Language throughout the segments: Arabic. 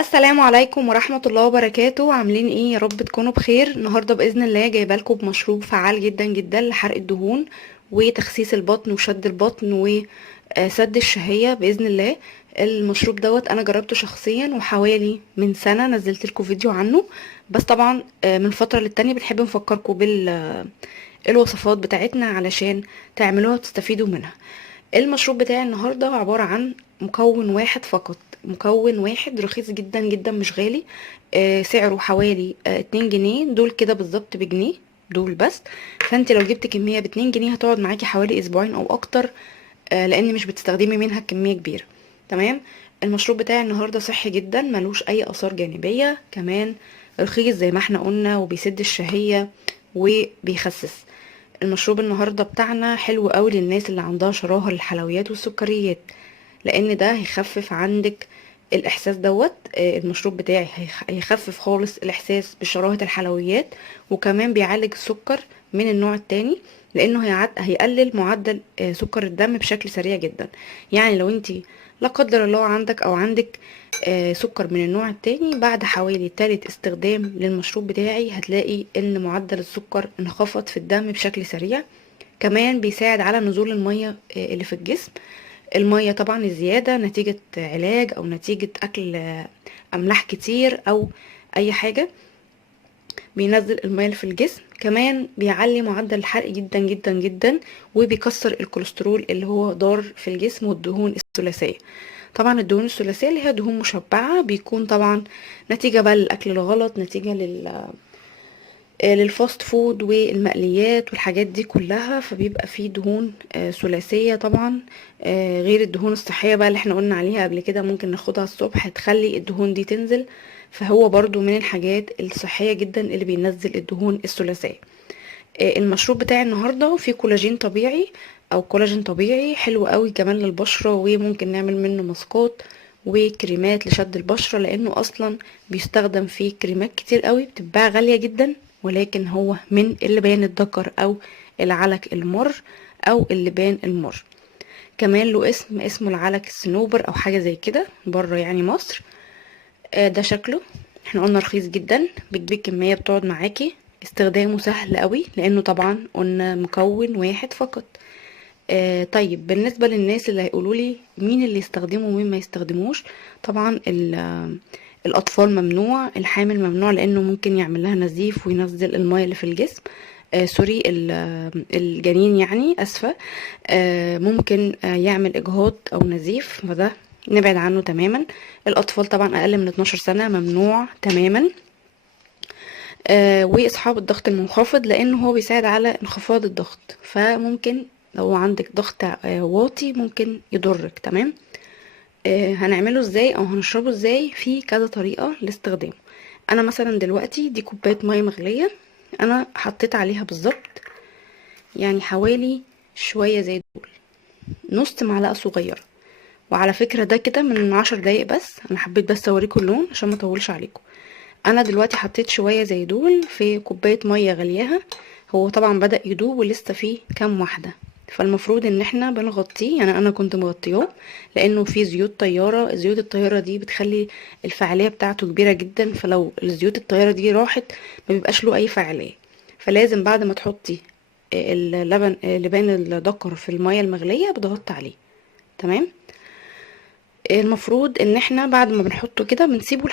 السلام عليكم ورحمة الله وبركاته. عاملين ايه؟ يا رب تكونوا بخير. النهاردة بإذن الله جايبه لكم بمشروب فعال جدا جدا لحرق الدهون وتخسيس البطن وشد البطن وسد الشهية بإذن الله. المشروب دوت انا جربته شخصيا، وحوالي من سنة نزلت لكم فيديو عنه. بس طبعا من فترة للتانية بنحب نفكركم بالوصفات بتاعتنا علشان تعملوها وتستفيدوا منها. المشروب بتاعي النهاردة عبارة عن مكون واحد فقط، مكون واحد رخيص جدا جدا مش غالي. سعره حوالي 2 جنيه، دول كده بالظبط بجنيه دول بس. فانت لو جبت كمية ب2 جنيه هتقعد معاكي حوالي اسبوعين او اكتر، لان مش بتستخدمي منها كمية كبيرة. تمام. المشروب بتاعي النهاردة صحي جدا، ملوش اي اثار جانبية، كمان رخيص زي ما احنا قلنا وبيسد الشهية وبيخسس. المشروب النهارده بتاعنا حلو قوي للناس اللي عندها شراهه للحلويات والسكريات، لان ده هيخفف عندك الاحساس دوت. المشروب بتاعي هيخفف خالص الاحساس بشراهه الحلويات، وكمان بيعالج السكر من النوع التاني، لانه هيقلل معدل سكر الدم بشكل سريع جدا. يعني لو انتي لا قدر الله عندك او عندك سكر من النوع التاني، بعد حوالي تالت استخدام للمشروب بتاعي هتلاقي ان معدل السكر انخفض في الدم بشكل سريع. كمان بيساعد على نزول المية اللي في الجسم. المية طبعا الزيادة نتيجة علاج او نتيجة اكل املاح كتير او اي حاجة، بينزل المية اللي في الجسم. كمان بيعلي معدل الحرق جدا جدا جدا، وبيكسر الكوليسترول اللي هو ضار في الجسم والدهون الثلاثية. طبعا الدهون الثلاثية اللي هي دهون مشبعة، بيكون طبعا نتيجة بقى للأكل الغلط، نتيجة للفاست فود والمقليات والحاجات دي كلها، فبيبقى فيه دهون ثلاثية طبعا. غير الدهون الصحية بقى اللي احنا قلنا عليها قبل كده، ممكن ناخدها الصبح تخلي الدهون دي تنزل. فهو برضو من الحاجات الصحية جدا اللي بينزل الدهون الثلاثية. المشروب بتاعي النهاردة فيه كولاجين طبيعي، او كولاجين طبيعي حلو قوي كمان للبشرة، وممكن نعمل منه ماسكات وكريمات لشد البشرة، لانه اصلا بيستخدم فيه كريمات كتير قوي بتتباع غالية جدا، ولكن هو من اللبان الذكر او العلك المر او اللبان المر. كمان له اسمه العلك الصنوبر او حاجة زي كده بره يعني مصر. ده شكله. احنا قلنا رخيص جدا، بتجيب كمية بتقعد معاكي، استخدامه سهل قوي لانه طبعا قلنا مكون واحد فقط. طيب بالنسبة للناس اللي هيقولوا لي مين اللي يستخدمه ومين ما يستخدموش، طبعا الاطفال ممنوع، الحامل ممنوع لانه ممكن يعمل لها نزيف وينزل المية اللي في الجسم. سوري، الجنين يعني، اسفة. ممكن يعمل اجهاض او نزيف، فده نبعد عنه تماما. الاطفال طبعا اقل من 12 سنة ممنوع تماما. واصحاب الضغط المنخفض، لانه هو بيساعد على انخفاض الضغط، فممكن لو عندك ضغط واطي ممكن يضرك. تمام. هنعمله ازاي او هنشربه ازاي؟ في كذا طريقة لاستخدامه. انا مثلا دلوقتي دي كوباية مية مغلية، انا حطيت عليها بالظبط يعني حوالي شوية زي دول، نص معلقة صغيرة. وعلى فكرة ده كده من 10 دقايق بس، انا حبيت بس اوريكم اللون عشان ما اطولش عليكم. انا دلوقتي حطيت شوية زي دول في كوباية مية غلياها، هو طبعا بدأ يدوب ولسه فيه كام واحدة. فالمفروض ان احنا بنغطيه، يعني انا كنت مغطياه لانه فيه زيوت طيارة. زيوت الطيارة دي بتخلي الفعالية بتاعته كبيرة جدا، فلو الزيوت الطيارة دي راحت ما بيبقاش له اي فعالية. فلازم بعد ما تحطي لبان الدكر في المية المغلية بتغطي عليه. تمام. المفروض ان احنا بعد ما بنحطه كده بنسيبه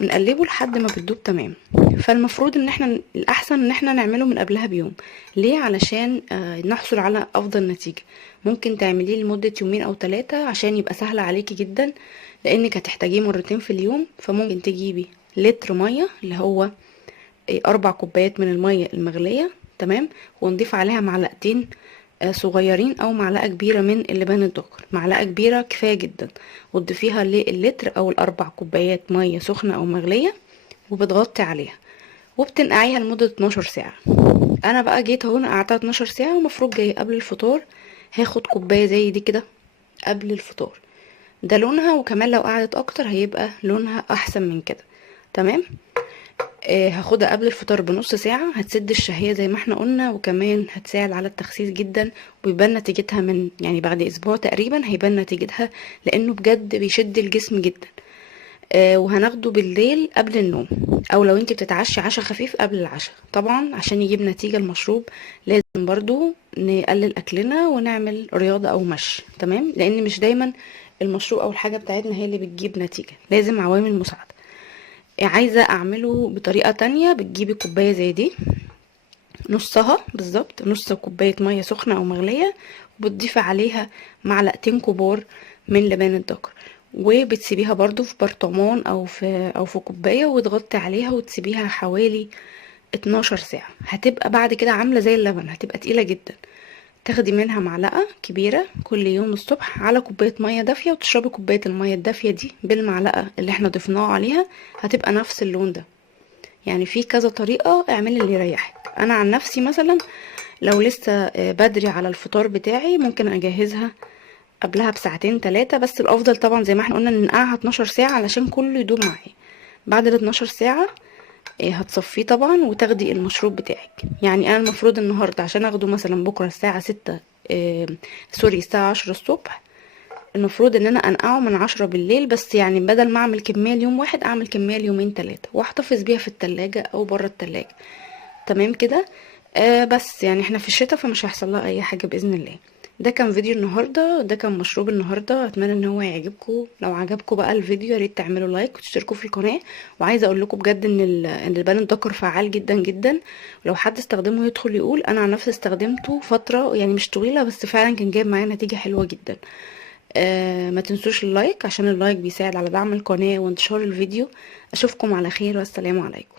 بنقلبه لحد ما بتدوب تمام. فالمفروض ان احنا الاحسن ان احنا نعمله من قبلها بيوم. ليه؟ علشان نحصل على افضل نتيجة. ممكن تعمليه لمدة يومين او 3 عشان يبقى سهل عليكي جدا، لانك هتحتاجيه مرتين في اليوم. فممكن تجيبي لتر مية اللي هو 4 كوبايات من المية المغلية. تمام. ونضيف عليها معلقتين صغيرين او معلقة كبيرة من اللبان الدكر، معلقة كبيرة كفاية جدا، وتضيفيها للتر او ال4 كوبايات مية سخنة او مغلية، وبتغطي عليها وبتنقعيها لمدة 12 ساعة. انا بقى جيت اهو نقعتها 12 ساعة، ومفروض جاي قبل الفطار هاخد كوباية زي دي كده قبل الفطار. ده لونها، وكمان لو قعدت اكتر هيبقى لونها احسن من كده. تمام. هاخدها قبل الفطار بنص ساعة، هتسد الشهية زي ما احنا قلنا، وكمان هتساعد على التخسيس جدا، ويبان نتيجتها من يعني بعد اسبوع تقريبا هيبان نتيجتها، لانه بجد بيشد الجسم جدا. وهناخده بالليل قبل النوم، او لو انت بتتعشي عشاء خفيف قبل العشاء. طبعا عشان يجيب نتيجة المشروب لازم برضو نقلل اكلنا ونعمل رياضة او مشي، تمام؟ لان مش دايما المشروب او الحاجة بتاعتنا هي اللي بتجيب نتيجة، لازم عوامل مساعدة. عايزة اعمله بطريقة تانية، بتجيبي كوباية زي دي، نصها بالظبط، نص كوباية مية سخنة او مغلية، وبتضيفي عليها معلقتين كبار من لبان الذكر، وبتسيبيها برضو في برطمان او في كوباية، وتغطي عليها وتسيبيها حوالي 12 ساعة. هتبقى بعد كده عاملة زي اللبن، هتبقى تقيلة جدا. تاخدي منها معلقة كبيرة كل يوم الصبح على كوباية مية دافية، وتشربي كوباية المية الدافية دي بالمعلقة اللي احنا ضفناها عليها، هتبقى نفس اللون ده. يعني في كذا طريقة، اعملي اللي يريحك. انا عن نفسي مثلا لو لسه بدري على الفطار بتاعي، ممكن اجهزها قبلها بساعتين 3، بس الافضل طبعا زي ما احنا قلنا ننقعها 12 ساعة علشان كله يدوب معايا. بعد ال 12 ساعة هتصفيه طبعا وتاخدي المشروب بتاعك. يعني انا المفروض النهارده عشان اخده مثلا بكره الساعة 6، سوري الساعة 10 الصبح، المفروض ان انا انقعه من 10 بالليل. بس يعني بدل ما اعمل كمية ليوم واحد، اعمل كمية ليومين 3، واحتفظ بيها في التلاجة او بره التلاجة. تمام كده. بس يعني احنا في الشتاء فمش هيحصل لها اي حاجة بإذن الله. ده كان فيديو النهاردة، ده كان مشروب النهاردة. اتمنى ان هو يعجبكم. لو عجبكم بقى الفيديو يا ريت تعملوا لايك وتشتركوا في القناة. وعايزة اقول لكم بجد ان البان الدكر فعال جدا جدا. ولو حد استخدمه يدخل يقول. انا عن نفسي استخدمته فترة يعني مش طويلة، بس فعلا كان جايب معايا نتيجة حلوة جدا. ما تنسوش اللايك، عشان اللايك بيساعد على دعم القناة وانتشار الفيديو. اشوفكم على خير، والسلام عليكم.